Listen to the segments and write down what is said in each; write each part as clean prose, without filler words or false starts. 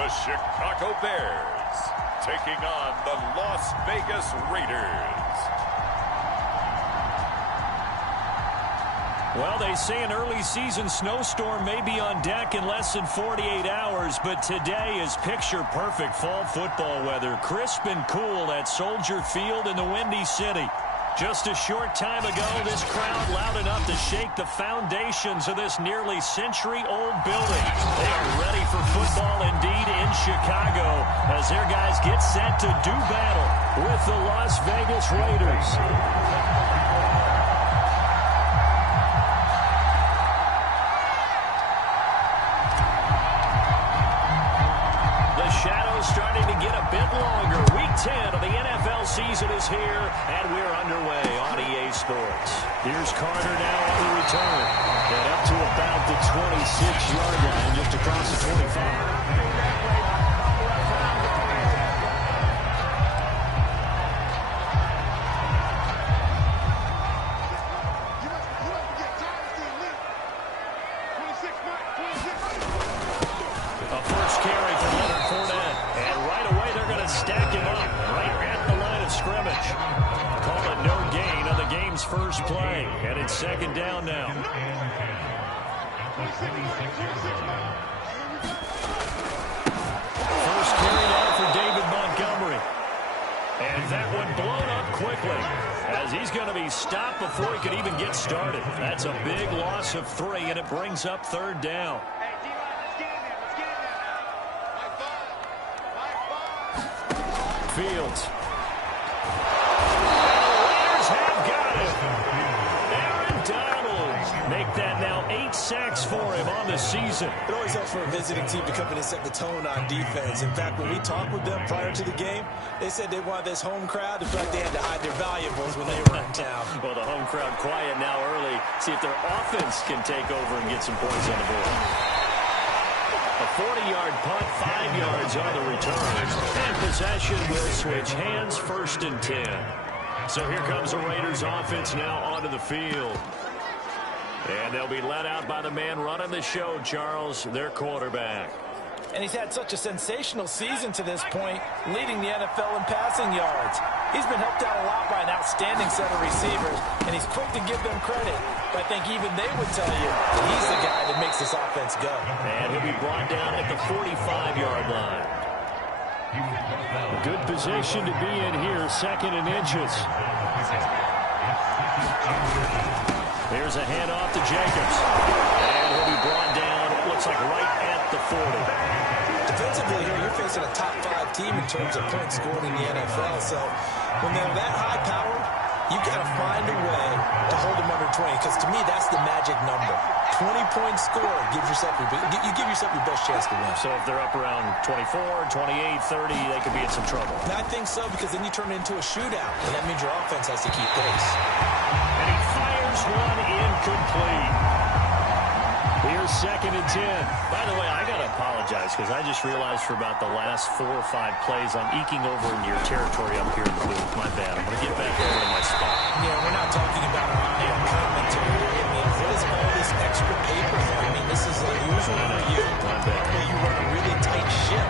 the Chicago Bears taking on the Las Vegas Raiders. Well, they say an early season snowstorm may be on deck in less than 48 hours, but today is picture-perfect fall football weather. Crisp and cool at Soldier Field in the Windy City. Just a short time ago, this crowd loud enough to shake the foundations of this nearly century-old building. They are ready for football indeed in Chicago as their guys get set to do battle with the Las Vegas Raiders. Starting to get a bit longer. Week 10 of the NFL season is here, and we're underway on EA Sports. Here's Carter now on the return. And up to about the 26-yard line, just across the 25. First play, and it's second down now. First carry now for David Montgomery. And that one blown up quickly as he's going to be stopped before he could even get started. That's a big loss of 3, and it brings up third down. Fields. Make that now 8 sacks for him on the season. It always helps for a visiting team to come in and set the tone on defense. In fact, when we talked with them prior to the game, they said they wanted this home crowd to feel like they had to hide their valuables when they were in town. Well, the home crowd quiet now early. See if their offense can take over and get some points on the board. A 40-yard punt, 5 yards on the return. And possession will switch hands, 1st and 10. So here comes the Raiders offense now onto the field. And they'll be let out by the man running the show, Charles, their quarterback. And he's had such a sensational season to this point, leading the NFL in passing yards. He's been helped out a lot by an outstanding set of receivers, and he's quick to give them credit. But I think even they would tell you that he's the guy that makes this offense go. And he'll be brought down at the 45-yard line. Good position to be in here, 2nd and inches. Here's a handoff to Jacobs. And he'll be brought down, looks like right at the 40. Defensively here, you're facing a top 5 team in terms of points scored in the NFL. So when they're that high powered, you've got to find a way to hold them under 20. Because to me, that's the magic number. 20-point score gives yourself you give yourself your best chance to win. So if they're up around 24, 28, 30, they could be in some trouble. And I think so, because then you turn it into a shootout. And that means your offense has to keep pace. And he fires one incomplete. Here's 2nd and 10. By the way, I got to apologize because I just realized for about the last 4 or 5 plays I'm eking over into your territory up here in the booth. My bad. I'm going to get back over to my spot. Yeah, we're not talking about our audio commentary. I mean, what is all this extra paper here? I mean, this is unusual for you. My bad. You run a really tight ship.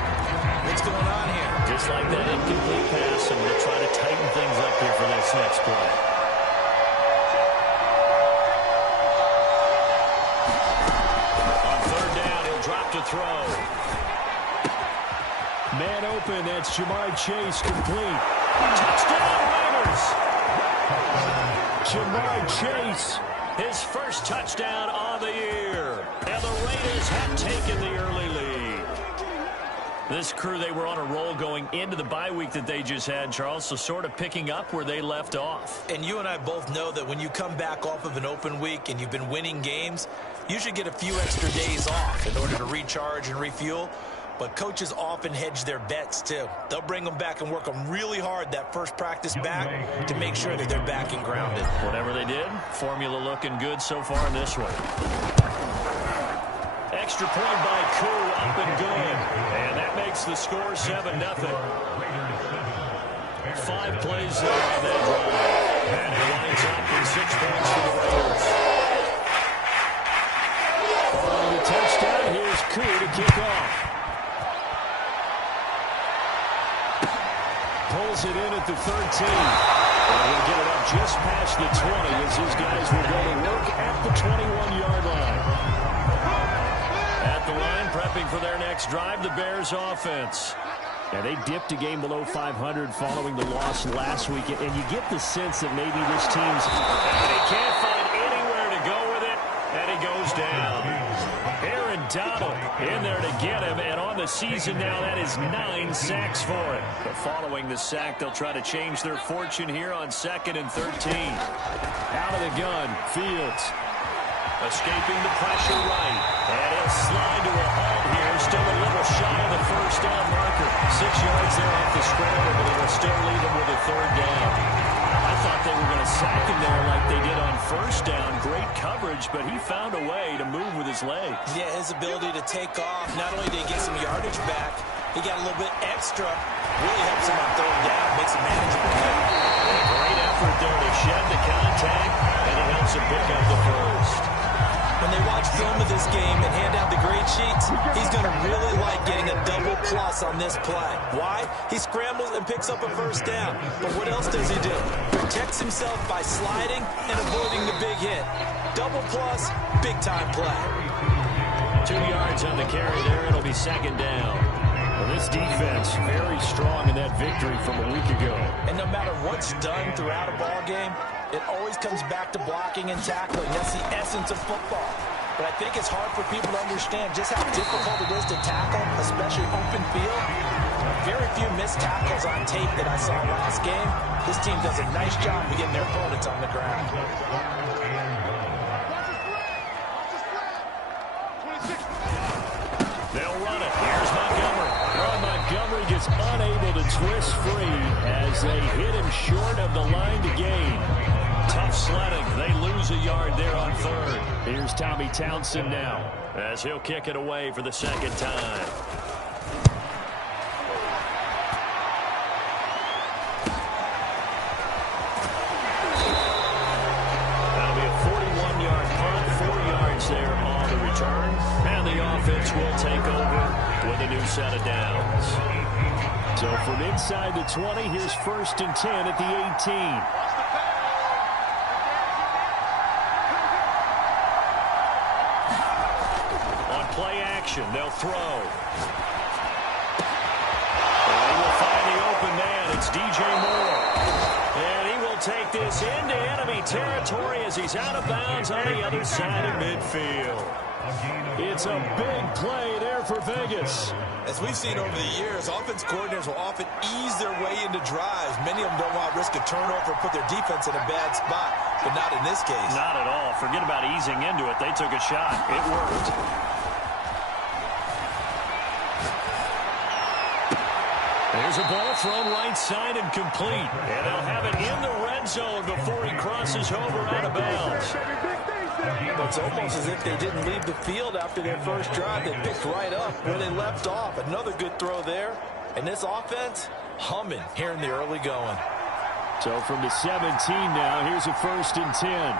What's going on here? Just like that incomplete pass, and we'll try to tighten things up here for this next play. To throw. Man open, that's Jamar Chase complete. Touchdown Raiders! Jamar Chase, his first touchdown on the year. And the Raiders have taken the early lead. This crew, they were on a roll going into the bye week that they just had, Charles, so sort of picking up where they left off. And you and I both know that when you come back off of an open week and you've been winning games, you should get a few extra days off in order to recharge and refuel. But coaches often hedge their bets, too. They'll bring them back and work them really hard that first practice back to make sure that they're back and grounded. Whatever they did, formula looking good so far in this one. Extra point by Koo, up and good. And that makes the score 7-0. 5 plays there on that drive. And it winds up in 6 points for the Raiders. Following the touchdown, here's Koo to kick off. pulls it in at the 13. And he'll get it up just past the 20 as his guys will go to work at the 21-yard line. At the line, prepping for their next drive, the Bears offense. And they dipped a game below 500 following the loss last week. And you get the sense that maybe this team's... And he can't find anywhere to go with it. And he goes down. Aaron Donald in there to get him. And on the season now, that is 9 sacks for him. But following the sack, they'll try to change their fortune here on 2nd and 13. Out of the gun, Fields. Escaping the pressure right. And he'll slide to a halt here. Still a little shy of the first down marker. 6 yards there off the scramble, but it'll still leave him with a 3rd down. I thought they were going to sack him there like they did on 1st down. Great coverage, but he found a way to move with his legs. Yeah, his ability to take off. Not only did he get some yardage back, he got a little bit extra. Really helps him on 3rd down. Makes it manageable. Great effort there to shed the contact, and it helps him pick up the first. When they watch film of this game and hand out the grade sheets, he's going to really like getting a double plus on this play. Why? He scrambles and picks up a 1st down. But what else does he do? Protects himself by sliding and avoiding the big hit. Double plus, big time play. 2 yards on the carry there. It'll be 2nd down. Well, this defense very strong in that victory from a week ago. And no matter what's done throughout a ball game, it always comes back to blocking and tackling. That's the essence of football. But I think it's hard for people to understand just how difficult it is to tackle, especially open field. Very few missed tackles on tape that I saw last game. This team does a nice job of getting their opponents on the ground. They'll run it. Here's Montgomery. Montgomery gets unable to twist free as they hit him short of the line to gain. Tough sledding. They lose a yard there on 3rd. Here's Tommy Townsend now as he'll kick it away for the 2nd time. That'll be a 41-yard punt, 4 yards there on the return. And the offense will take over with a new set of downs. So from inside the 20, here's 1st and 10 at the 18. Play action. They'll throw. And he will find the open man. It's DJ Moore. And he will take this into enemy territory as he's out of bounds on the other side of midfield. It's a big play there for Vegas. As we've seen over the years, offense coordinators will often ease their way into drives. Many of them don't want to risk a turnover or put their defense in a bad spot, but not in this case. Not at all. Forget about easing into it. They took a shot. It worked. There's a ball thrown right side and complete. And they'll have it in the red zone before he crosses over out of bounds. It's almost as if they didn't leave the field after their first drive. They picked right up where they left off. Another good throw there. And this offense, humming here in the early going. So from the 17 now, here's a 1st and 10.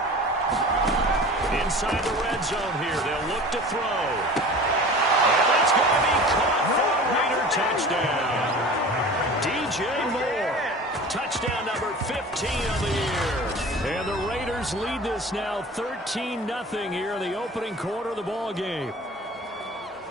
Inside the red zone here. They'll look to throw. And that's going to be caught for a Raider touchdown. DJ Moore, touchdown number 15 of the year. And the Raiders lead this now 13-0 here in the opening quarter of the ball game.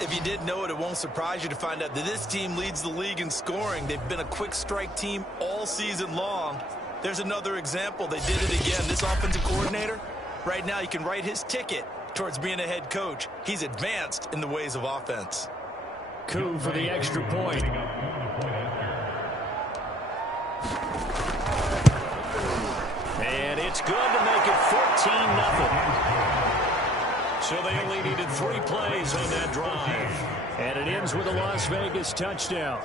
If you didn't know it, it won't surprise you to find out that this team leads the league in scoring. They've been a quick strike team all season long. There's another example. They did it again. This offensive coordinator, right now, you can write his ticket towards being a head coach. He's advanced in the ways of offense. Coup for the extra point. And it's good to make it 14-0. So they only needed 3 plays on that drive. And it ends with a Las Vegas touchdown.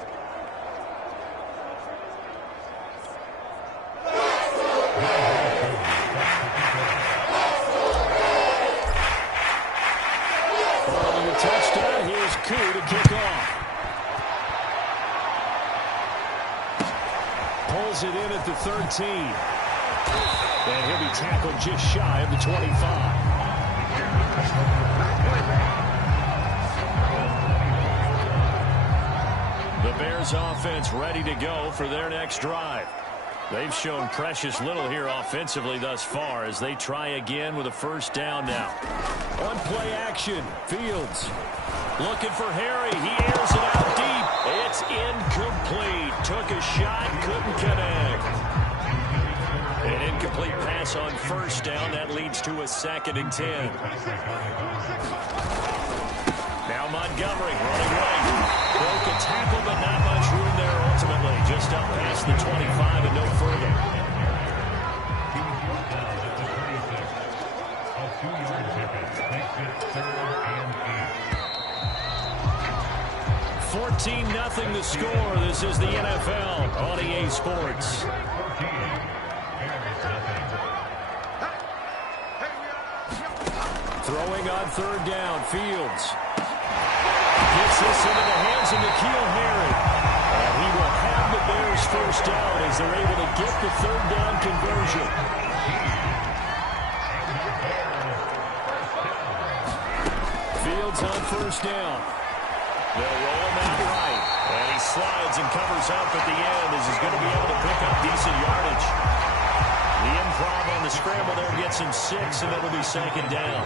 Following the touchdown, here's Koo to kick off. Pulls it in at the 13. And he'll be tackled just shy of the 25. The Bears offense ready to go for their next drive. They've shown precious little here offensively thus far as they try again with a first down now. On play action, Fields looking for Harry. He airs it out deep. It's incomplete. Took a shot, couldn't connect. An incomplete pass on first down. That leads to a 2nd and 10. Now Montgomery running right. Broke a tackle, but not much room there ultimately. Just up past the 25 and no further. A 2-yard pickup makes it 3rd and 8. 14-0 the score. This is the NFL on EA Sports. Throwing on 3rd down, Fields. Gets this into the hands of N'Keal Harry. And he will have the Bears first down as they're able to get the 3rd down conversion. Fields on first down. They'll roll him out right. And he slides and covers up at the end as he's going to be able to pick up decent yardage. The improv on the scramble there gets him 6, and it'll be 2nd down.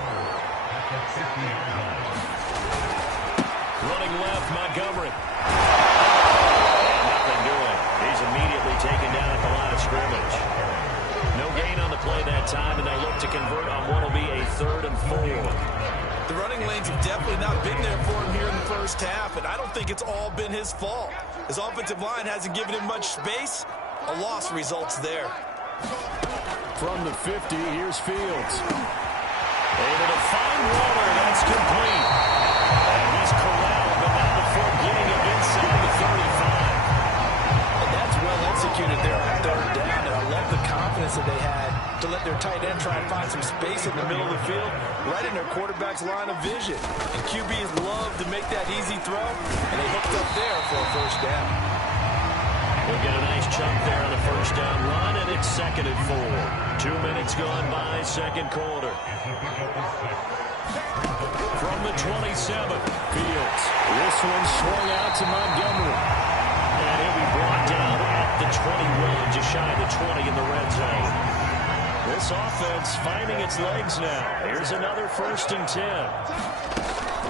Running left, Montgomery. And nothing doing. He's immediately taken down at the line of scrimmage. No gain on the play that time, and they look to convert on what will be a 3rd and 4. The running lanes have definitely not been there for him here in the first half, and I don't think it's all been his fault. His offensive line hasn't given him much space. A loss results there. From the 50, here's Fields. Able to find Waller. That's complete. And he's corralled, but not before getting it inside the 35. And that's well executed there on 3rd down, and I love the confidence that they had to let their tight end try and find some space in the middle of the field, right in their quarterback's line of vision. And QBs love to make that easy throw, and they hooked up there for a first down. We'll get a nice chunk there on the first down run, and it's 2nd and 4. 2 minutes gone by, 2nd quarter. From the 27, Fields. This one swung out to Montgomery. And he'll be brought down at the 21, just shy of the 20 in the red zone. This offense finding its legs now. Here's another 1st and 10.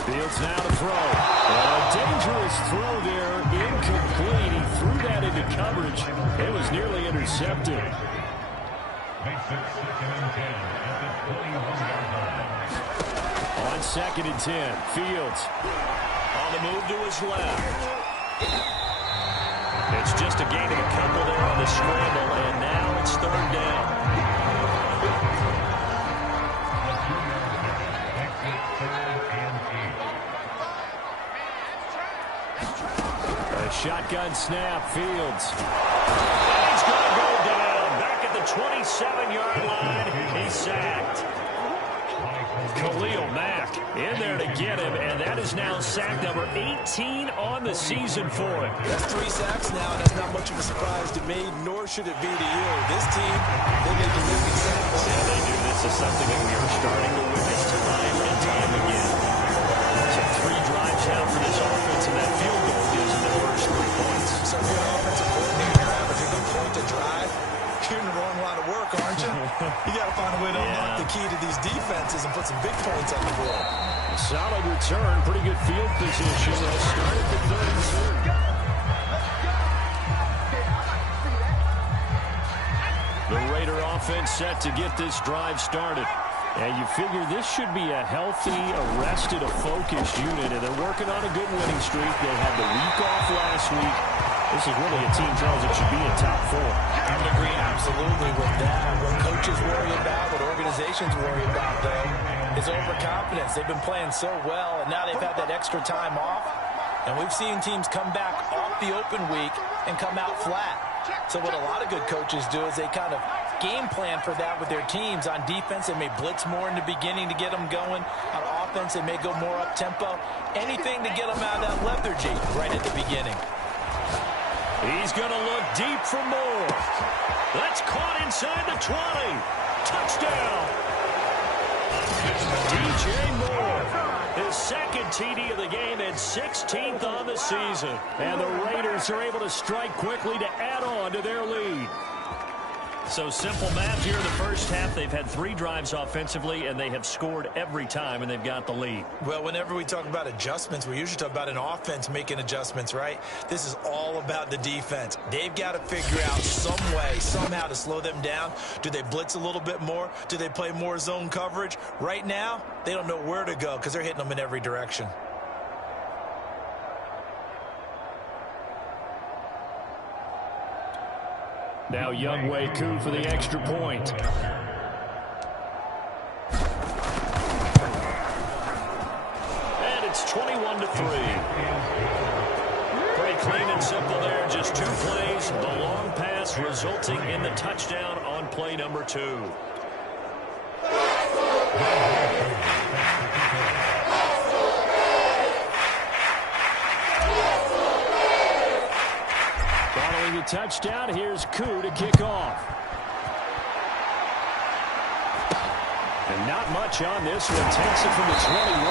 Fields now to throw. A dangerous throw there, incomplete. He threw that into coverage. It was nearly intercepted. Makes it 2nd and 10 at the 21-yard line. On 2nd and 10, Fields on the move to his left. It's just a gain of a couple there on the scramble, and now it's 3rd down. A shotgun snap, Fields. And he's going to go down. Back at the 27-yard line. He's sacked. Khalil Mack in there to get him, and that is now sack number 18 on the season for him. That's 3 sacks now, and that's not much of a surprise to me, nor should it be to you. This team, they make a living sacks. Yeah, they do. This is something that we are starting to witness time and time again. So 3 drives now for this offense, and that field goal gives them the first 3 points. So if you're an offensive coordinator averaging a point to drive, you're in the wrong line of work, aren't you? You got to find a way to unlock the key to these defenses and put some big points on the board. Solid return, pretty good field position. They'll start at the 32. The Raider offense set to get this drive started. And you figure this should be a healthy, arrested, a focused unit, and they're working on a good winning streak. They had the week off last week. This is really a team, Charles, that should be in top 4. I would agree absolutely with that. What coaches worry about, what organizations worry about, though, is overconfidence. They've been playing so well, and now they've had that extra time off. And we've seen teams come back off the open week and come out flat. So what a lot of good coaches do is they kind of game plan for that with their teams. On defense, they may blitz more in the beginning to get them going. On offense, they may go more up-tempo. Anything to get them out of that lethargy right at the beginning. He's going to look deep for more. That's caught inside the 20. Touchdown. DJ Moore. His second TD of the game and 16th on the season. And the Raiders are able to strike quickly to add on to their lead. So simple math here in the first half. They've had 3 drives offensively, and they have scored every time, and they've got the lead. Well, whenever we talk about adjustments, we usually talk about an offense making adjustments, right? This is all about the defense. They've got to figure out some way, somehow to slow them down. Do they blitz a little bit more? Do they play more zone coverage? Right now, they don't know where to go because they're hitting them in every direction. Now Younghoe Koo for the extra point. And it's 21-3. Pretty clean and simple there. Just 2 plays. The long pass resulting in the touchdown on play number 2. Following the touchdown, here's Koo to kick off. And not much on this one. Takes it from the 21.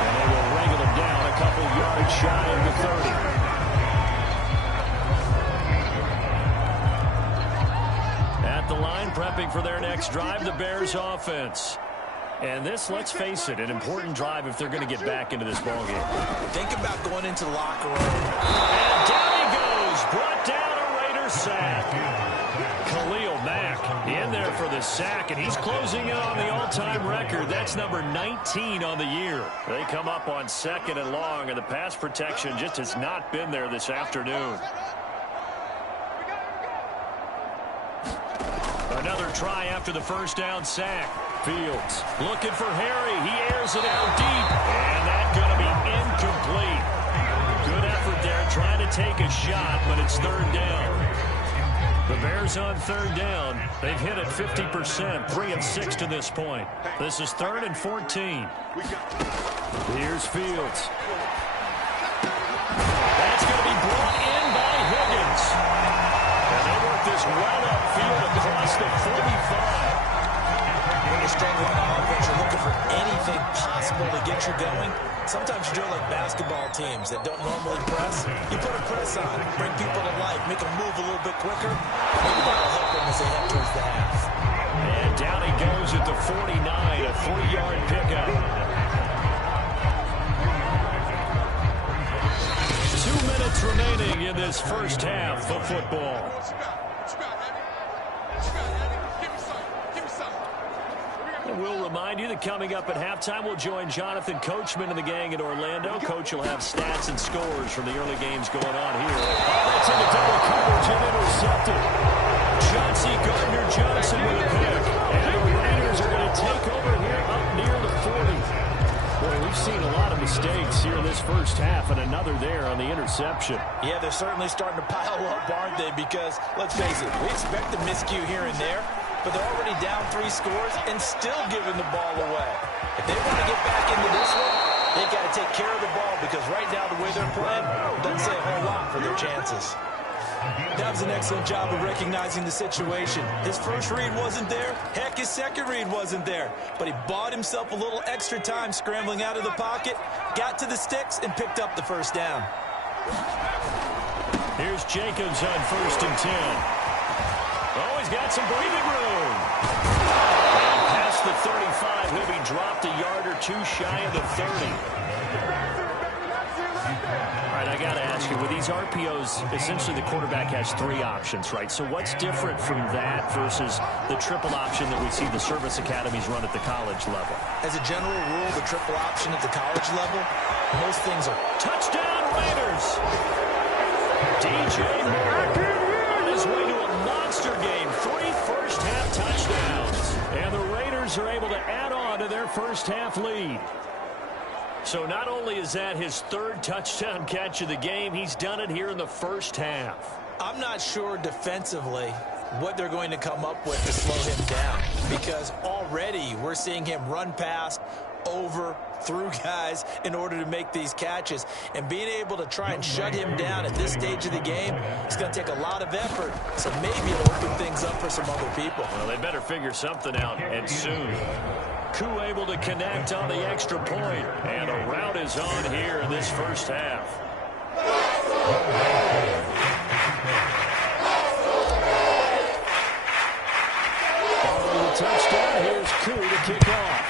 And they will wrangle him down a couple yards shy of the 30. At the line, prepping for their next drive, the Bears offense. And this, let's face it, an important drive if they're going to get back into this ballgame. Think about going into the locker room. And down he goes. Brought down a Raider sack. Khalil Mack in there for the sack, and he's closing in on the all-time record. That's number 19 on the year. They come up on 2nd and long, and the pass protection just has not been there this afternoon. Another try after the first down sack. Fields looking for Harry. He airs it out deep, and that's going to be incomplete. Good effort there, trying to take a shot, but it's 3rd down. The Bears on 3rd down. They've hit it 50%, 3 of 6 to this point. This is 3rd and 14. Here's Fields. That's going to be brought in by Higgins. And they work this well upfield across the 45. When you're struggling on offense, you're looking for anything possible to get you going. Sometimes you do it like basketball teams that don't normally press. You put a press on, bring people to life, make them move a little bit quicker. Maybe that'll help them as they head towards the half. And down he goes at the 49, a 3-yard pickup. 2 minutes remaining in this first half of football. We'll remind you that coming up at halftime, we'll join Jonathan Coachman and the gang in Orlando. Coach will have stats and scores from the early games going on here. Oh, that's into double coverage and intercepted. Chauncey Gardner-Johnson with a pick. And the Raiders are going to take over here up near the 40. Boy, we've seen a lot of mistakes here in this first half, and another there on the interception. Yeah, they're certainly starting to pile up, aren't they? Because, let's face it, we expect a miscue here and there. But they're already down 3 scores and still giving the ball away. If they want to get back into this one, they've got to take care of the ball because right now the way they're playing doesn't say a whole lot for their chances. That was an excellent job of recognizing the situation. His first read wasn't there. Heck, his second read wasn't there. But he bought himself a little extra time scrambling out of the pocket, got to the sticks, and picked up the first down. Here's Jacobs on 1st and 10. Oh, he's got some breathing room. And past the 35, he'll be dropped a yard or 2 shy of the 30. All right, I got to ask you, with these RPOs, essentially the quarterback has 3 options, right? So what's different from that versus the triple option that we see the service academies run at the college level? As a general rule, the triple option at the college level, most things are touchdown Raiders. DJ Moore on his way to a monster game. 3 first-half touchdowns. And the Raiders are able to add on to their first-half lead. So not only is that his 3rd touchdown catch of the game, he's done it here in the first half. I'm not sure defensively what they're going to come up with to slow him down, because already we're seeing him run past, over, through guys in order to make these catches. And being able to try and shut him down at this stage of the game, it's going to take a lot of effort. So maybe it'll open things up for some other people. Well, they better figure something out, and soon. Koo able to connect on the extra point. And a rout is on here in this first half. Following the touchdown, here's Koo to kick off.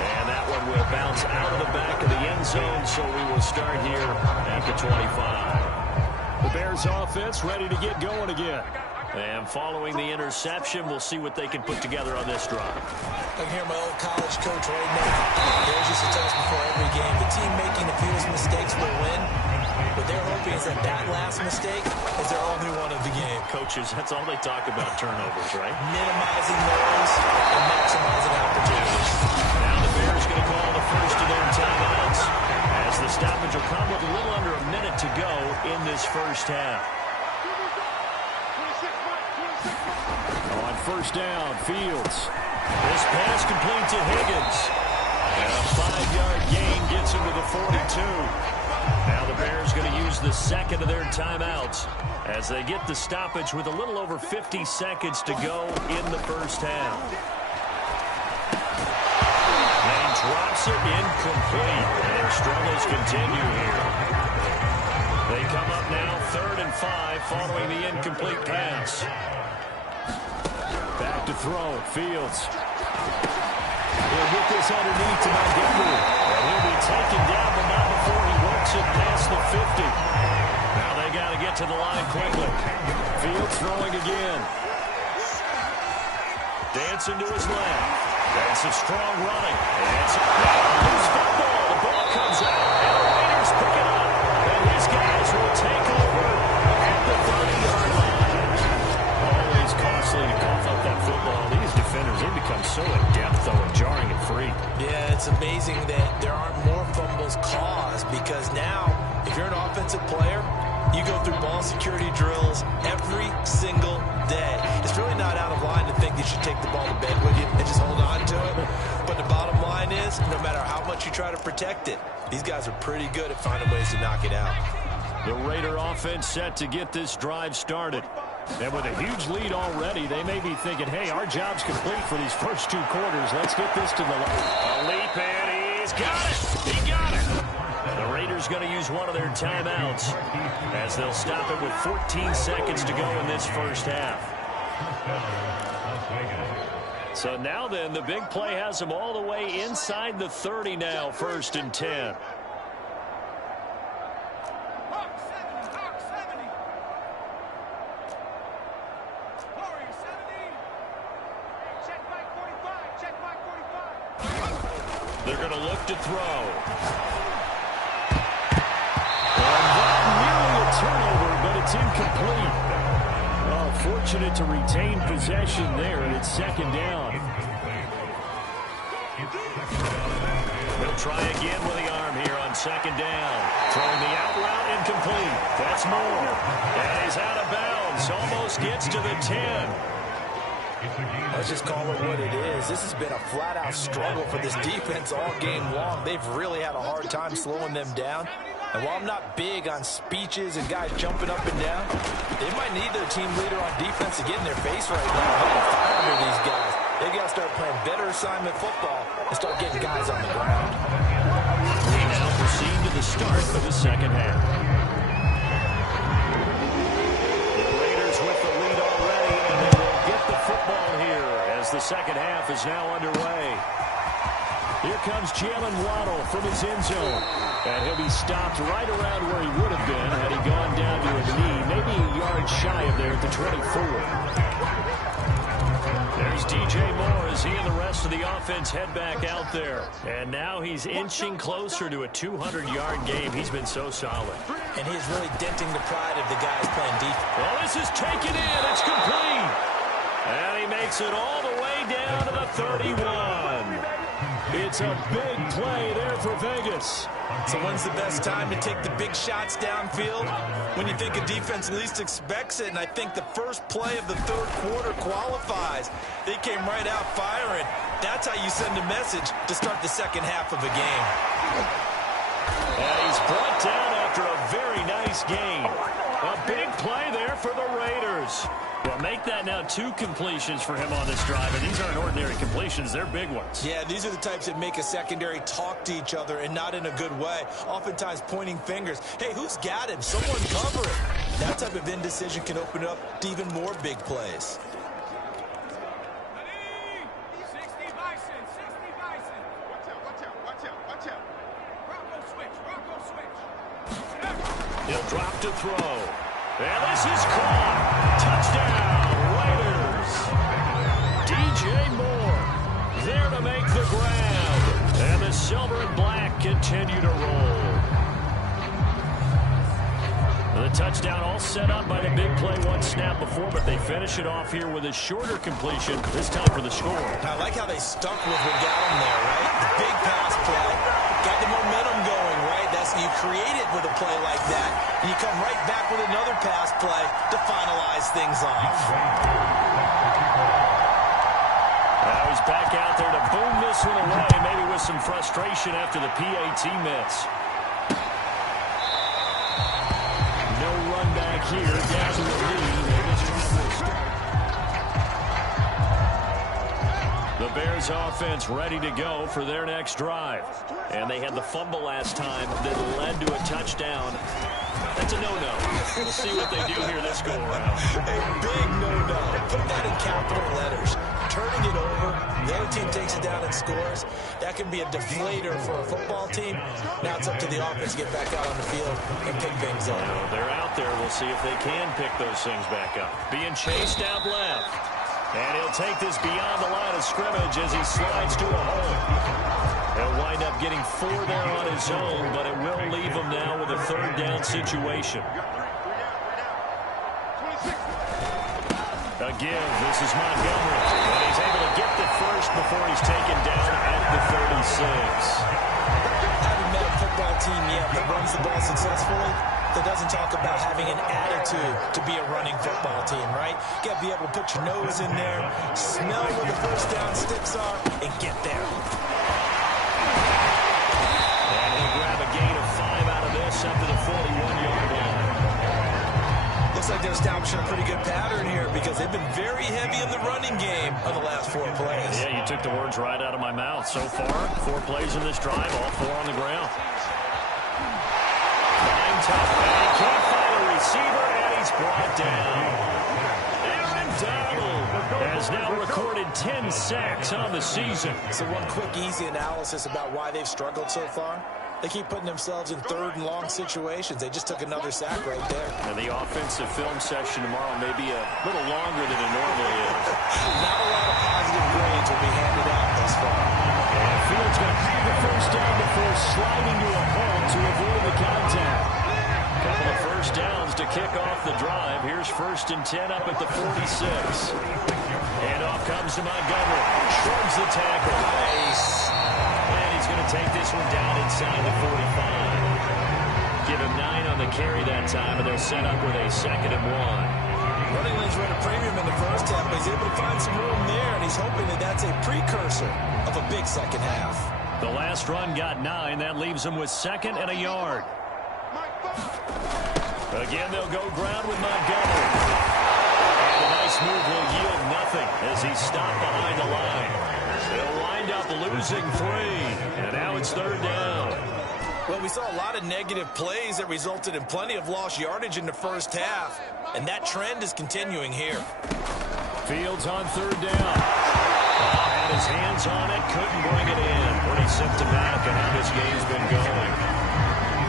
And that one will bounce out of the back of the end zone, so we will start here at the 25. The Bears offense ready to get going again. And following the interception, we'll see what they can put together on this drive. I can hear my old college coach right now. Bears used to tell us before every game, the team making the fewest mistakes will win. What they're hoping is that that last mistake is their only one of the game. Coaches, that's all they talk about, turnovers, right? Minimizing noise and maximizing opportunities. Now the Bears going to call the first of their timeouts as the stoppage will come with a little under a minute to go in this first half. On first down, Fields. This pass complete to Higgins. And a 5-yard gain gets him to the 42. Now the Bears going to use the second of their timeouts as they get the stoppage with a little over 50 seconds to go in the first half. Lane drops it incomplete. And their struggles continue here. They come up now 3rd and 5 following the incomplete pass. Back to throw. Fields. He'll get this underneath to Montgomery. And he'll be taken down, but not before he works it past the 50. Now they got to get to the line quickly. Fields throwing again. Dancing to his left. That's some strong running. It's loose football. The ball comes out, and the Raiders pick it up. And his guys will take over at the 30-yard line. Always costly to cough up that football. These defenders, they become so adept, though, at jarring it free. Yeah, it's amazing that there aren't more fumbles caused because now, if you're an offensive player, you go through ball security drills every single day. It's really not out of line to think you should take the ball to bed with you and just hold on to it. But the bottom line is, no matter how much you try to protect it, these guys are pretty good at finding ways to knock it out. The Raider offense set to get this drive started. And with a huge lead already, they may be thinking, hey, our job's complete for these first 2 quarters. Let's get this to the line. A leap, and he's got it. He got it. The Raiders going to use one of their timeouts as they'll stop it with 14 seconds to go in this first half. So now then, the big play has them all the way inside the 30 now, 1st and 10. They're going to look to throw. And that nearly a turnover, but it's incomplete. Well, fortunate to retain possession there, and it's 2nd down. They'll try again with the arm here on 2nd down. Throwing the out route incomplete. That's Moore. And he's out of bounds. Almost gets to the 10. Let's just call it what it is. This has been a flat-out struggle for this defense all game long. They've really had a hard time slowing them down. And while I'm not big on speeches and guys jumping up and down, they might need their team leader on defense to get in their face right now. They're on fire under these guys. They've got to start playing better assignment football and start getting guys on the ground. We now proceed to the start of the second half. The Raiders with the lead already, and they will get the football here as the second half is now underway. Here comes Jalen Waddle from his end zone. And he'll be stopped right around where he would have been had he gone down to a knee, maybe a yard shy of there at the 24. There's DJ Moore as he and the rest of the offense head back out there. And now he's inching closer to a 200-yard game. He's been so solid. And he's really denting the pride of the guys playing defense. Well, this is taken in. It's complete. And he makes it all the way down to the 31. It's a big play there for Vegas. So when's the best time to take the big shots downfield? When you think a defense least expects it, and I think the first play of the 3rd quarter qualifies. They came right out firing. That's how you send a message to start the second half of a game. And he's brought down after a very nice game. A big play there for the Raiders. Bears. Well, make that now 2 completions for him on this drive, and these aren't ordinary completions. They're big ones. Yeah, these are the types that make a secondary talk to each other, and not in a good way. Oftentimes pointing fingers. Hey, who's got him? Someone cover it. That type of indecision can open up to even more big plays. 60 Bison, 60 Bison. Watch out. Rocco switch. He'll drop to throw. And this is caught. Touchdown, Raiders. DJ Moore there to make the grab. And the silver and black continue to roll. The touchdown all set up by the big play one snap before, but they finish it off here with a shorter completion, this time for the score. I like how they stuck with what got them there, right? The big pass play. Got the momentum going, right? That's you create it with a play like that, and you come right back with another pass play to finalize things off. Now he's back out there to boom this one away, maybe with some frustration after the PAT miss. No run back here, down to the lead, and this drive will start. The Bears offense ready to go for their next drive. And they had the fumble last time that led to a touchdown. That's a no-no. We'll see what they do here this go-around. A big no-no. Put that in capital letters. Turning it over, the other team takes it down and scores. That can be a deflator for a football team. Now it's up to the offense to get back out on the field and pick things up. Well, they're out there. We'll see if they can pick those things back up. Being chased out left. And he'll take this beyond the line of scrimmage as he slides to a hole. He'll wind up getting 4 there on his own, but it will leave him now with a 3rd down situation. A give. This is Montgomery. And he's able to get the first before he's taken down at the 36. Haven't met a football team yet that runs the ball successfully that doesn't talk about having an attitude to be a running football team, right? You got to be able to put your nose in there, smell where the first down sticks are, and get there. And he'll grab a gain of 5 out of this up to the 41-yard line. Looks like they're establishing a pretty good pattern here because they've been very heavy in the running game on the last 4 plays. Yeah, you took the words right out of my mouth. So far, 4 plays in this drive, all 4 on the ground. Tough, and he can't find a receiver, and he's brought down. Aaron Donald has now recorded 10 sacks on the season. So one quick, easy analysis about why they've struggled so far. They keep putting themselves in 3rd and long situations. They just took another sack right there. And the offensive film session tomorrow may be a little longer than it normally is. Not a lot of positive grades will be handed out thus far. And Fields going to have the first down before sliding to a hole to avoid the contact. Couple of first downs to kick off the drive. Here's 1st and 10 up at the 46. And off comes to Montgomery. Shrugs the tackle. Nice. And he's going to take this one down inside the 45. Give him 9 on the carry that time, and they'll set up with a 2nd and 1. Running lanes run a premium in the first half, but he's able to find some room there, and he's hoping that that's a precursor of a big second half. The last run got 9. That leaves him with 2nd and a yard. Again, they'll go ground with Montgomery. And the nice move will yield nothing as he's stopped behind the line. They'll wind up losing 3. And now it's 3rd down. Well, we saw a lot of negative plays that resulted in plenty of lost yardage in the first half. And that trend is continuing here. Fields on 3rd down. Had his hands on it, couldn't bring it in. Pretty symptomatic of how this game's been going.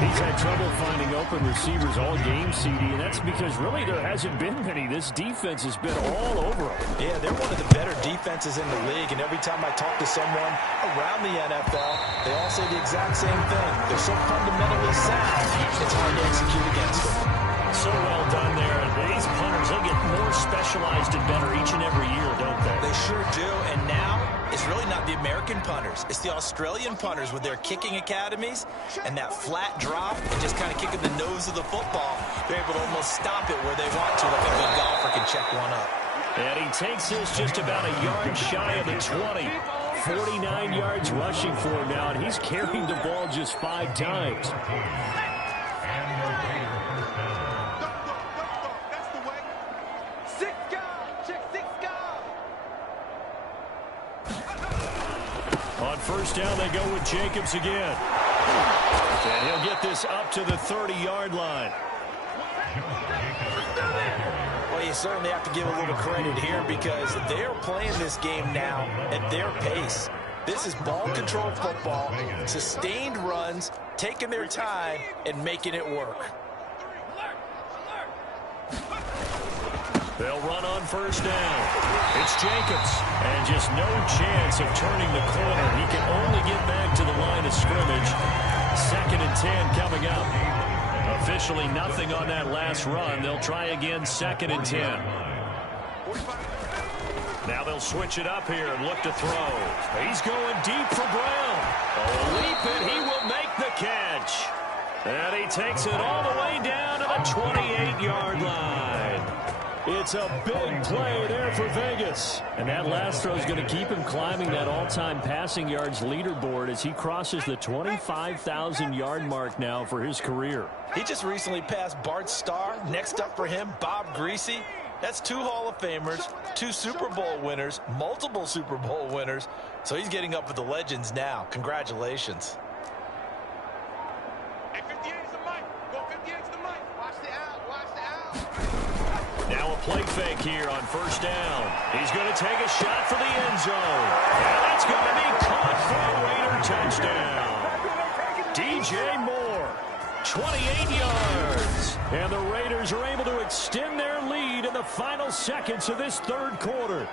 He's had trouble finding open receivers all game, CD, and that's because really there hasn't been many. This defense has been all over him. Yeah, they're one of the better defenses in the league, and every time I talk to someone around the NFL, they all say the exact same thing. They're so fundamentally sound, it's hard to execute against them. So well done there. These punters, they get more specialized and better each and every year, don't they? They sure do, and now it's really not the American punters. It's the Australian punters with their kicking academies and that flat drop and just kind of kicking the nose of the football. They're able to almost stop it where they want to, like a good golfer can check one up. And he takes this just about a yard shy of the 20. 49 yards rushing for him now, and he's carrying the ball just 5 times. first down, they go with Jacobs again. And he'll get this up to the 30-yard line. Well, you certainly have to give a little credit here because they're playing this game now at their pace. This is ball control football, sustained runs, taking their time, and making it work. They'll run on first down. It's Jacobs. And just no chance of turning the corner. He can only get back to the line of scrimmage. 2nd and 10 coming up. Officially nothing on that last run. They'll try again 2nd and 10. Now they'll switch it up here and look to throw. He's going deep for Brown. A leap and he will make the catch. And he takes it all the way down to the 28-yard line. It's a big play there for Vegas. And that last throw is going to keep him climbing that all-time passing yards leaderboard as he crosses the 25,000-yard mark now for his career. He just recently passed Bart Starr. Next up for him, Bob Greasy. That's 2 Hall of Famers, 2 Super Bowl winners, multiple Super Bowl winners. So he's getting up with the legends now. Congratulations. Hey, 58 is the mic. Go 58 is the mic. Watch the out. Watch the out. Now a play fake here on first down. He's going to take a shot for the end zone. And that's going to be caught for a Raider touchdown. DJ Moore, 28 yards. And the Raiders are able to extend their lead in the final seconds of this 3rd quarter.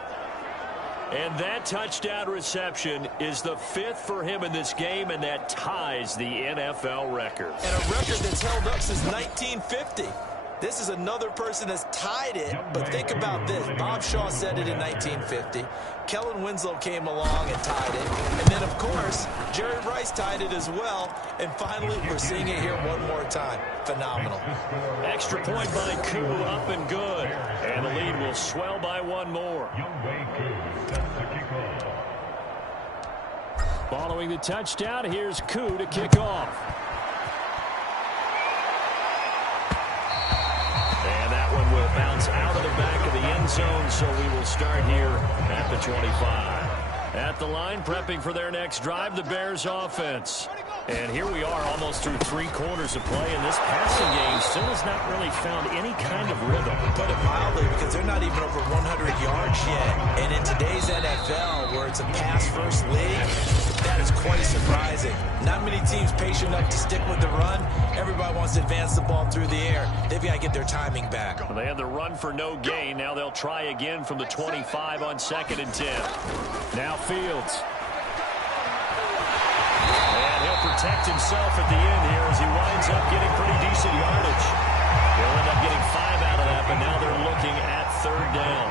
And that touchdown reception is the 5th for him in this game, and that ties the NFL record. And a record that's held up since 1950. This is another person that's tied it, but think about this. Bob Shaw said it in 1950. Kellen Winslow came along and tied it. And then, of course, Jerry Rice tied it as well. And finally, we're seeing it here one more time. Phenomenal. Extra point by Koo, up and good. And the lead will swell by 1 more. Following the touchdown, here's Koo to kick off. And that one will bounce out of the back of the end zone, so we will start here at the 25. At the line, prepping for their next drive, the Bears offense. And here we are almost through 3 quarters of play, and this passing game still has not really found any kind of rhythm. Put it mildly, because they're not even over 100 yards yet. And in today's NFL, where it's a pass-first league, that is quite surprising. Not many teams patient enough to stick with the run. Everybody wants to advance the ball through the air. They've got to get their timing back. Well, they had the run for no gain. Now they'll try again from the 25 on 2nd and 10. Now Fields. And he'll protect himself at the end here as he winds up getting pretty decent yardage. They'll end up getting 5 out of that, but now they're looking at 3rd down.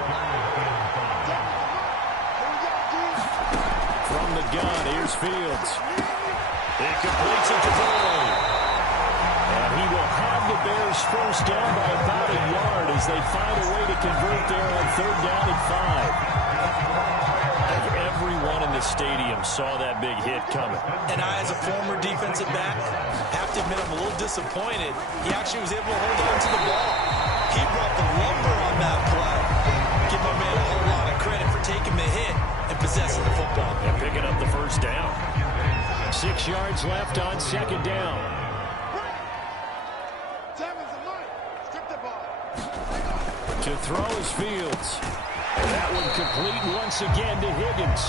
From the gun, here's Fields. He completes it to Boyd. And he will have the Bears first down by about a yard as they find a way to convert there on 3rd down and 5. Everyone in the stadium saw that big hit coming. And I, as a former defensive back, have to admit I'm a little disappointed. He actually was able to hold on to the ball. He brought the lumber on that play. Give my man a whole lot of credit for taking the hit and possessing the football. And picking up the first down. 6 yards left on 2nd down. To throw is Fields. And that one complete once again to Higgins.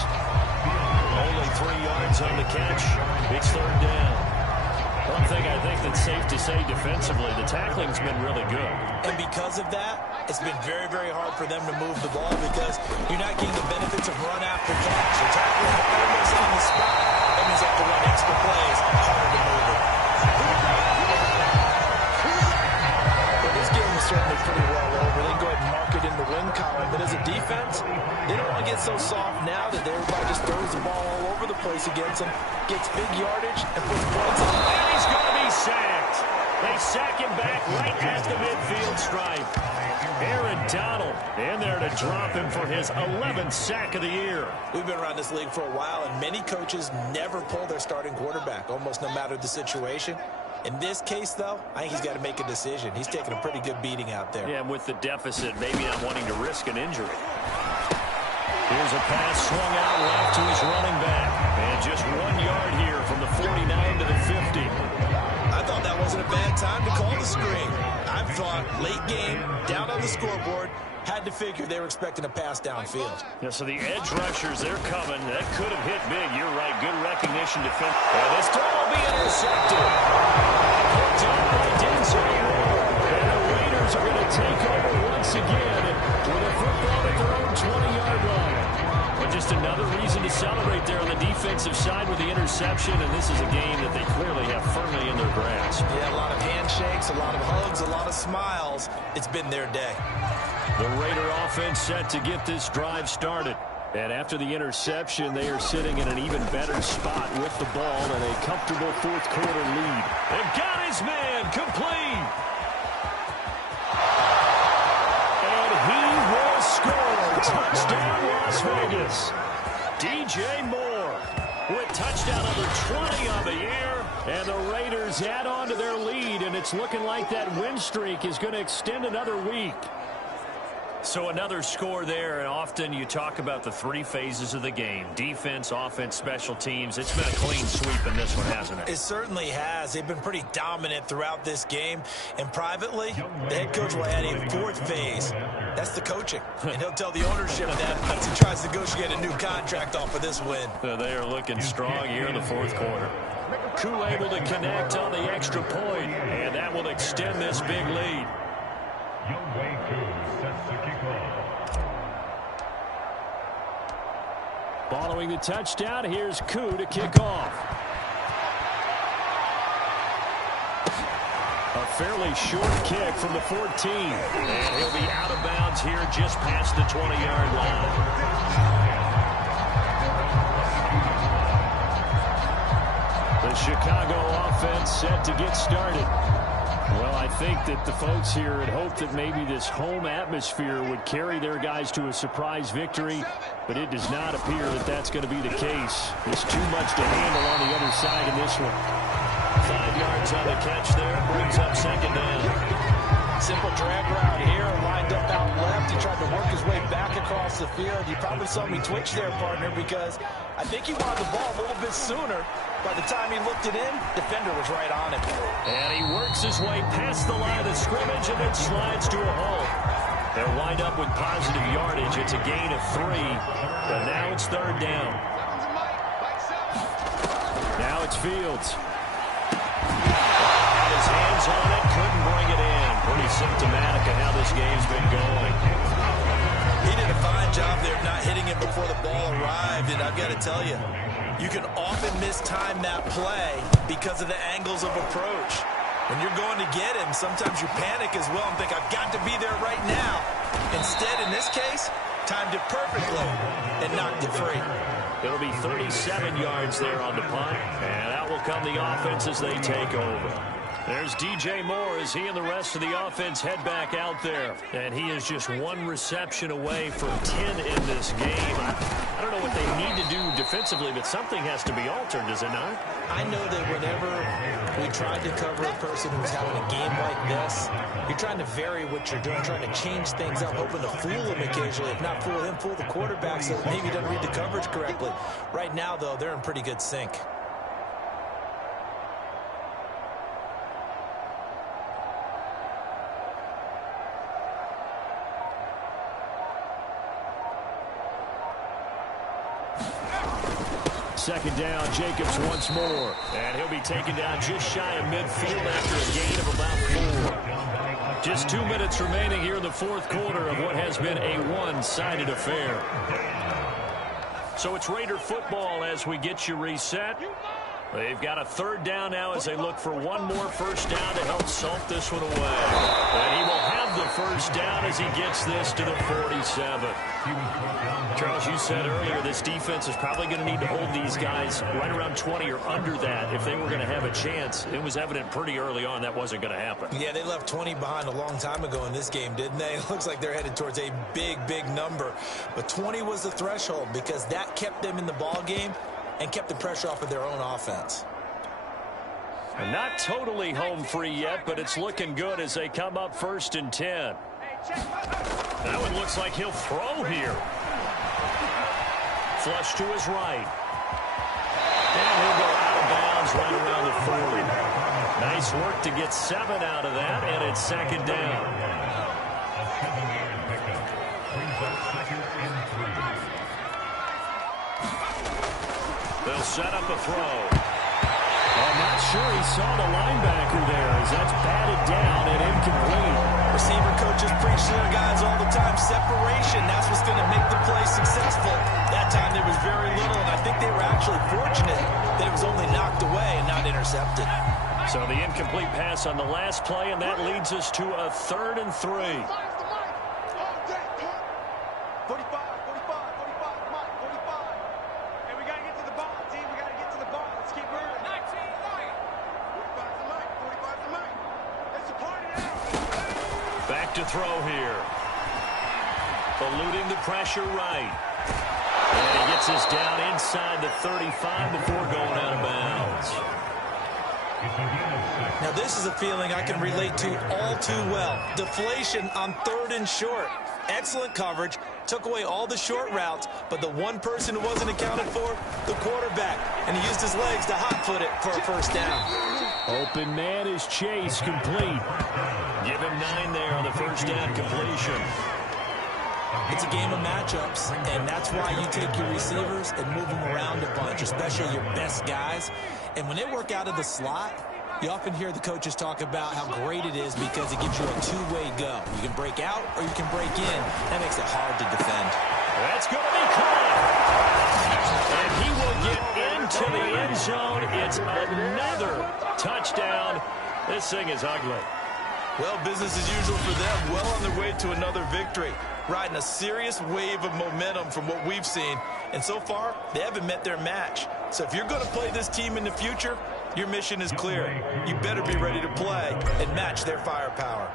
Only 3 yards on the catch. It's 3rd down. One thing I think that's safe to say defensively, the tackling's been really good. And because of that, it's been very, very hard for them to move the ball because you're not getting the benefits of run after catch. You're tackling almost on the spot. That means you have to run extra plays, harder to move it. But this game is certainly pretty well over. They can go ahead and mark it in the win column. But as a defense, they don't want to get so soft now that everybody just throws the ball all over the place against them, gets big yardage, and puts points on them. And he's going to be sacked. They sack him back right at the midfield stripe. Aaron Donald in there to drop him for his 11th sack of the year. We've been around this league for a while, and many coaches never pull their starting quarterback, almost no matter the situation. In this case, though, I think he's got to make a decision. He's taking a pretty good beating out there. Yeah, with the deficit, maybe not wanting to risk an injury. Here's a pass swung out left to his running back. And just 1 yard here from the 49 to the 50. I thought that wasn't a bad time to call the screen. I thought late game, down on the scoreboard, had to figure they were expecting a pass downfield. Yeah, so the edge rushers, they're coming. That could have hit big. You're right. Good recognition defense. And this throw will be intercepted. Picked up by Denzel Moore. And the Raiders are going to take over once again with a football at their own 20-yard line. But just another reason to celebrate there on the defensive side with the interception. And this is a game that they clearly have firmly in their grasp. Yeah, a lot of handshakes, a lot of hugs, a lot of smiles. It's been their day. The Raider offense set to get this drive started. And after the interception, they are sitting in an even better spot with the ball and a comfortable fourth quarter lead. They've got his man complete. And he will score. Touchdown, Las Vegas. DJ Moore with touchdown number 20 on the year. And the Raiders add on to their lead, and it's looking like that win streak is going to extend another week. So another score there, and often you talk about the three phases of the game: defense, offense, special teams. It's been a clean sweep in this one, hasn't it? It certainly has. They've been pretty dominant throughout this game. And privately, the head coach will add a fourth phase. That's the coaching. And he'll tell the ownership that once he tries to negotiate a new contract off of this win. They are looking strong here in the fourth quarter. Koo able to connect on the extra point, and that will extend this big lead. Following the touchdown, here's Koo to kick off. A fairly short kick from the 14. And he'll be out of bounds here just past the 20-yard line. The Chicago offense set to get started. Well, I think that the folks here had hoped that maybe this home atmosphere would carry their guys to a surprise victory, but it does not appear that that's going to be the case. There's too much to handle on the other side in this one. 5 yards on the catch there, brings up second down. Simple drag route here, lined up out left. He tried to work his way back across the field. You probably saw me twitch there, partner, because I think he wanted the ball a little bit sooner. By the time he looked it in, defender was right on him. And he works his way past the line of scrimmage and then slides to a hole. They'll wind up with positive yardage. It's a gain of 3, but now it's third down. Now it's Fields. Had his hands on it, couldn't bring it in. Pretty symptomatic of how this game's been going. He did a fine job there of not hitting him before the ball arrived, and I've got to tell you, you can often mistime that play because of the angles of approach. When you're going to get him, sometimes you panic as well and think, I've got to be there right now. Instead, in this case, timed it perfectly and knocked it free. It'll be 37 yards there on the punt, and out will come the offense as they take over. There's DJ Moore as he and the rest of the offense head back out there. And he is just 1 reception away from 10 in this game. I don't know what they need to do defensively, but something has to be altered, does it not? I know that whenever we tried to cover a person who's having a game like this, you're trying to vary what you're doing, trying to change things up, hoping to fool him occasionally. If not fool him, fool the quarterback so that maybe he doesn't read the coverage correctly. Right now, though, they're in pretty good sync. Second down, Jacobs once more. And he'll be taken down just shy of midfield after a gain of about 4. Just 2 minutes remaining here in the fourth quarter of what has been a one-sided affair. So it's Raider football as we get you reset. They've got a third down now as they look for one more first down to help salt this one away. And he will have the first down as he gets this to the 47. Charles, you said earlier this defense is probably going to need to hold these guys right around 20 or under that if they were going to have a chance. It was evident pretty early on that wasn't going to happen. Yeah, they left 20 behind a long time ago in this game, didn't they? It looks like they're headed towards a big, big number. But 20 was the threshold because that kept them in the ball game and kept the pressure off of their own offense. And not totally home free yet, but it's looking good as they come up 1st and 10. That one looks like he'll throw here. Flush to his right. is right around the 40. Nice work to get 7 out of that, and it's second down. A 7-yard pickup brings up 2nd and 3. They'll set up a throw. I'm not sure he saw the linebacker there as that's batted down and incomplete. Receiver coaches preach to their guys all the time. Separation, that's what's going to make the play successful. That time there was very little, and I think they were actually fortunate that it was only knocked away and not intercepted. So the incomplete pass on the last play, and that leads us to a 3rd and 3. 45's the mic. It's a party now. Back to throw here. Eluding the pressure right. And he gets us down inside the 35 before going out of bounds. Now this is a feeling I can relate to all too well. Deflation on 3rd and short. Excellent coverage. Took away all the short routes, but the one person who wasn't accounted for, the quarterback. And he used his legs to hot-foot it for a first down. Open man is Chase, complete. Give him 9 there on the first down completion. It's a game of matchups, and that's why you take your receivers and move them around a bunch, especially your best guys. And when they work out of the slot, you often hear the coaches talk about how great it is because it gives you a two-way go. You can break out or you can break in. That makes it hard to defend. That's going to be caught. And he will get into the end zone. It's another touchdown. This thing is ugly. Well, business as usual for them. Well on their way to another victory. Riding a serious wave of momentum from what we've seen. And so far, they haven't met their match. So if you're going to play this team in the future, your mission is clear. You better be ready to play and match their firepower.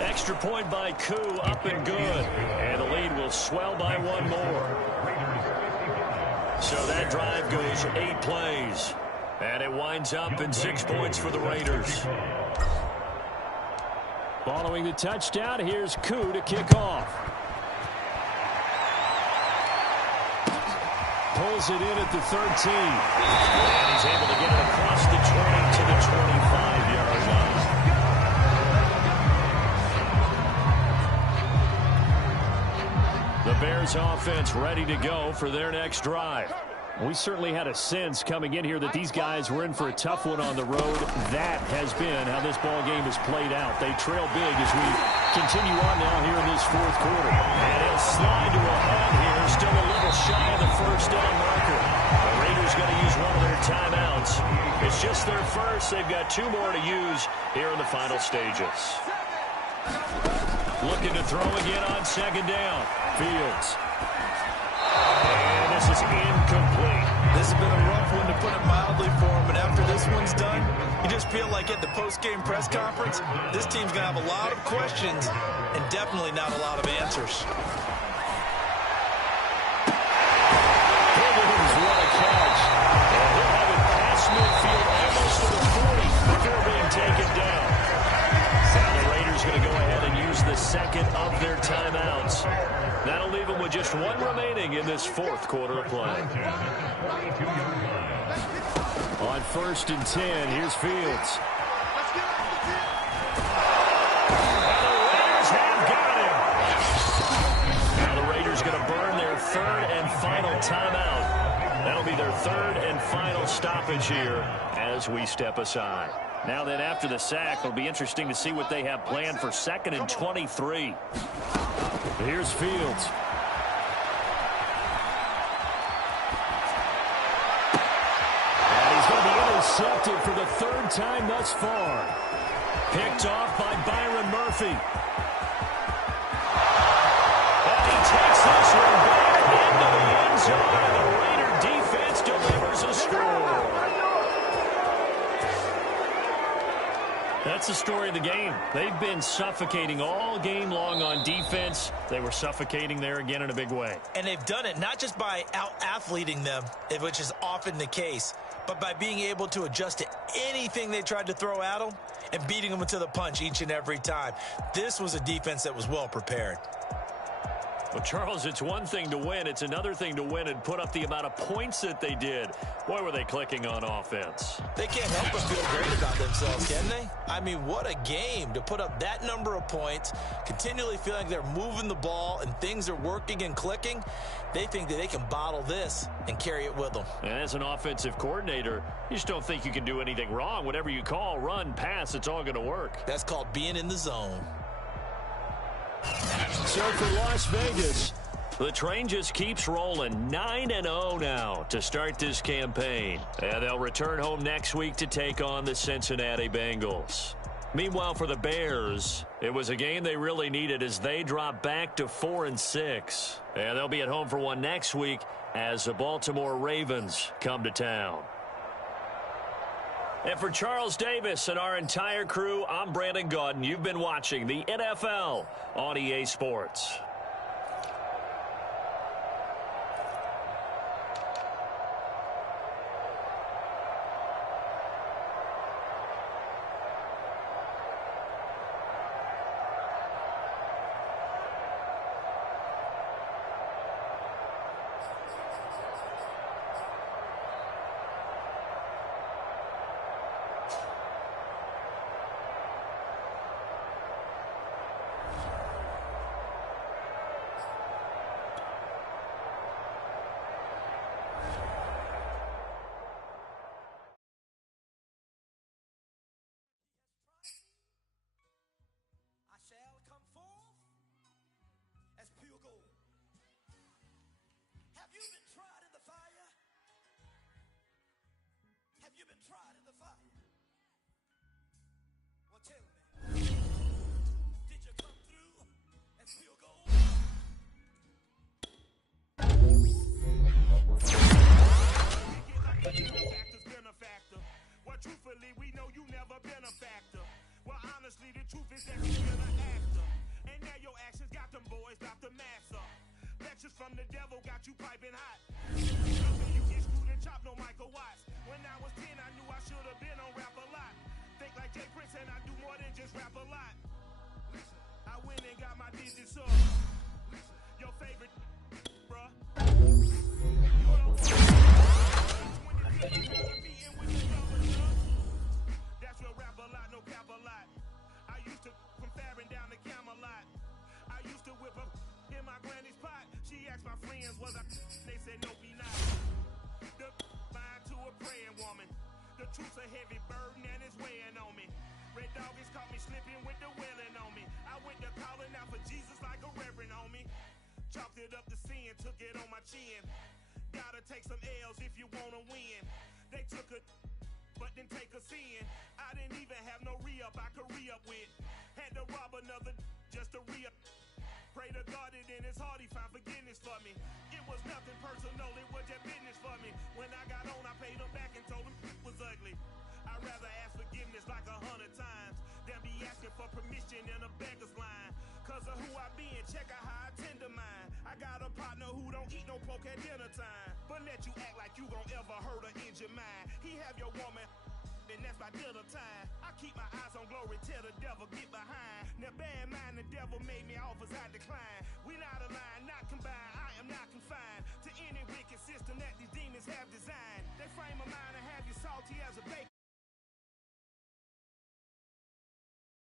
Extra point by Koo, up and good. And the lead will swell by 1 more. So that drive goes 8 plays. And it winds up in 6 points for the Raiders. Following the touchdown, here's Koo to kick off. Pulls it in at the 13. And he's able to get it across the 20 to the 25-yard line. The Bears offense ready to go for their next drive. We certainly had a sense coming in here that these guys were in for a tough one on the road. That has been how this ball game has played out. They trail big as we continue on now here in this 4th quarter. And he'll slide to a halt here. Still a little shy of the first down marker. The Raiders going to use one of their timeouts. It's just their first. They've got 2 more to use here in the final stages. Looking to throw again on 2nd down. Fields. And this is incomplete. This has been a rough one, to put it mildly, for him. And after this one's done, you just feel like at the post-game press conference, this team's going to have a lot of questions and definitely not a lot of answers. Higgins, what a catch. And he'll have it past midfield almost to the 40 before being taken down. Now the Raiders going to go ahead and use the second of their timeouts. That'll leave them with just 1 remaining in this 4th quarter of play. On 1st and 10, here's Fields. And the Raiders have got him. Now the Raiders going to burn their 3rd and final timeout. That'll be their 3rd and final stoppage here as we step aside. Now then, after the sack, it'll be interesting to see what they have planned for 2nd and 23. Here's Fields. And he's going to be intercepted for the 3rd time thus far. Picked off by Byron Murphy. And he takes this one back into the end zone, and the Raider defense delivers a score. That's the story of the game. They've been suffocating all game long on defense. They were suffocating there again in a big way. And they've done it not just by out-athleting them, which is often the case, but by being able to adjust to anything they tried to throw at them and beating them to the punch each and every time. This was a defense that was well prepared. Well, Charles, it's one thing to win. It's another thing to win and put up the amount of points that they did. Boy, were they clicking on offense. They can't help but feel great about themselves, can they? I mean, what a game to put up that number of points, continually feeling like they're moving the ball and things are working and clicking. They think that they can bottle this and carry it with them. And as an offensive coordinator, you just don't think you can do anything wrong. Whatever you call, run, pass, it's all going to work. That's called being in the zone. So for Las Vegas, the train just keeps rolling. 9-0 now to start this campaign. And they'll return home next week to take on the Cincinnati Bengals. Meanwhile, for the Bears, it was a game they really needed as they drop back to 4-6. And they'll be at home for one next week as the Baltimore Ravens come to town. And for Charles Davis and our entire crew, I'm Brandon Gaudin. You've been watching the NFL on EA Sports. Have you been tried in the fire? Well, tell me, did you come through as pure gold? Factor's been a factor. Well, truthfully, we know you never been a factor. Well, honestly, the truth is that you've been an actor. And now your actions got them boys, dropped the mask up. Lectures from the devil got you piping hot. You get screwed and chopped, no Michael Watts. When I was 10, I knew I should have been on rap a lot. Think like Jay Prince and I do more than just rap a lot. I went and got my digits up. Your favorite, bruh. You don't that's real rap a lot, no cap a lot. I used to from Farron down to Camelot. I used to whip up in my granny's pot. She asked my friends, was I? They said, no, be not. The line to a praying woman. The truth's a heavy burden and it's weighing on me. Red Dog has caught me slipping with the wailing on me. I went to calling out for Jesus like a reverend on me. Chalked it up to sin, took it on my chin. Gotta take some L's if you wanna win. They took a, but then take a sin. I didn't even have no re-up I could re-up with. Had to rob another just to re-up. Pray to God that in his heart he found forgiveness for me. It was nothing personal, it was just business for me. When I got on, I paid him back and told him it was ugly. I'd rather ask forgiveness like 100 times than be asking for permission in a beggar's line. Cause of who I be and check out how I tend to mine. I got a partner who don't eat no pork at dinner time, but let you act like you gon' ever hurt or injure mine. He have your woman, and that's by dinner time. I keep my eyes on glory till the devil get behind. Now bear in mind the devil made me offers I decline. We not aligned, not combined, I am not confined to any wicked system that these demons have designed. They frame a mind and have you salty as a bacon.